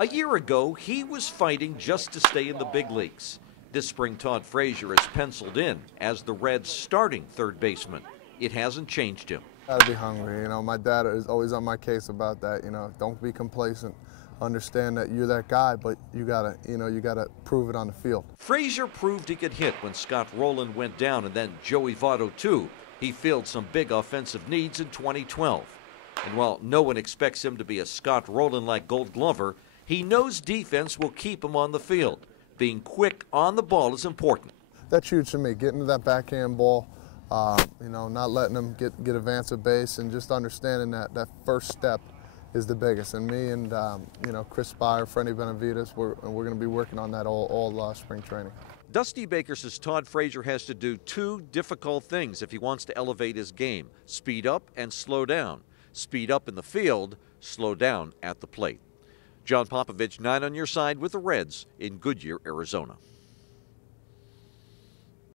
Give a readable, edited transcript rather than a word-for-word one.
A year ago, he was fighting just to stay in the big leagues. This spring, Todd Frazier is penciled in as the Reds' starting third baseman. It hasn't changed him. Gotta be hungry. You know, my dad is always on my case about that. You know, don't be complacent. Understand that you're that guy, but you gotta prove it on the field. Frazier proved he could hit when Scott Rowland went down, and then Joey Votto too. He filled some big offensive needs in 2012. And while no one expects him to be a Scott Rowland-like Gold Glover, he knows defense will keep him on the field. Being quick on the ball is important. That's huge to me. Getting to that backhand ball, you know, not letting them get advance of base, and just understanding that first step is the biggest. And me and you know, Chris Spire, Freddie Benavides, we're going to be working on that all spring training. Dusty Baker says Todd Frazier has to do two difficult things if he wants to elevate his game: speed up and slow down. Speed up in the field, slow down at the plate. John Popovich, 9 on your side with the Reds in Goodyear, Arizona.